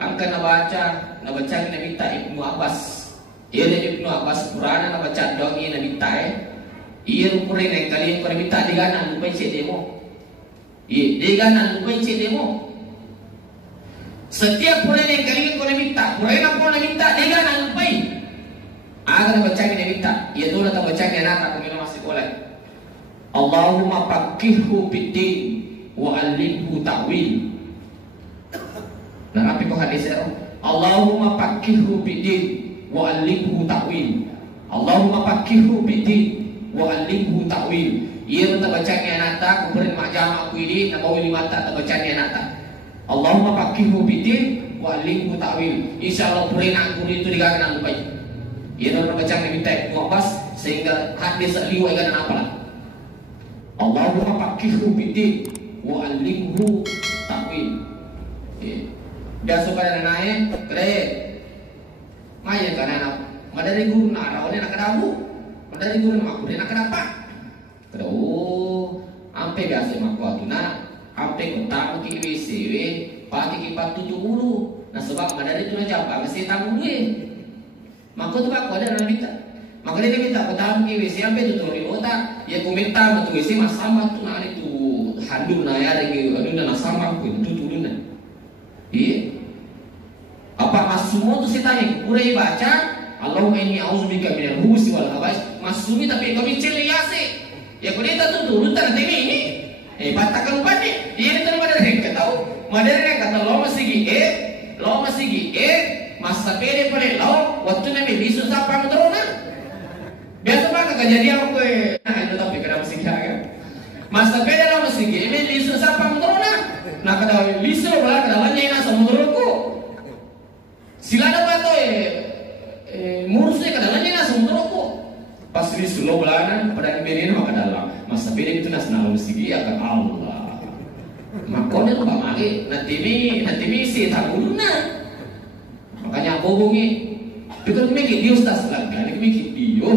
angka nabaca ni nabita Ibnu Abbas. Ia Ibnu Abbas Quran nabaca dong ini nabita ia rupurin yang kalian kau nabita di kanan lupa cek demo. Iya di kanan lupa cek demo. Setiap purin yang kalian kau nabita, purin apa nabita di kanan lupa. Agar nabaca ni nabita, ia tu nak baca ni anak aku minum masih boleh. Allahumma faqihhu fid-din wa 'allimhu ta'wil. Nah, apa kau hadis itu? Allahumma faqihhu fid-din wa 'allimhu ta'wil. Allahumma faqihhu fid-din wa 'allimhu ta'wil. Ia tak baca ni anak aku beri majama aku ini nak bawa lima tak baca ni anak. Allahumma faqihhu fid-din wa 'allimhu ta'wil. Insyaallah beri aku itu di kanan lupa. Ia nak baca ni minta Ibnu Abbas sehingga hadis liwat kan apa lah. Allahumma faqihhu fid-din wa 'allimhu ta'wil. Biasa pada naik kedai maya kan anak madari guru nak rawani nak kedabu madari guru nak aku nak kenapa kedau ampe biasa mak aku nak ampe kontak ki WC pati ki 470 nah sebab madari tu nak jawab mesti tanggung maka tu aku ada nak minta maka dia minta kontak ki WC ampe tu tori otak ya ku minta tu WC mas sama tu nak itu handu na ya lagi handu na sama ku tu turun nah apa masummu tu saya tanya, urai baca Allahumma inni a'udzubika minal khubuthi wal khaba'ith. Masumi tapi kami celiase. Ya kau dia tu turun tanah ini. Batakan lupa ni. Dia tu mana dia tahu. Mana dia kata lo masih gi masa pede pada lo waktu nabi bisu siapa menurunnya. Biasa banget kejadian aku nah itu tapi kenapa sih kan? Masa pede lo masih gi bisu siapa menurunnya. Nah kada bisu lah kada banyak nak menurunku. Sila dapat tu murusnya kadalanya langsung merokok. Pas disuruh belana pada ibadah maka dalam masa beda itu nas nalar sigi akan Allah. Makanya tu bamage nanti mi si taguna. Makanya aku hubungi. Betul mikir dia ustaz lagi, mikir dia.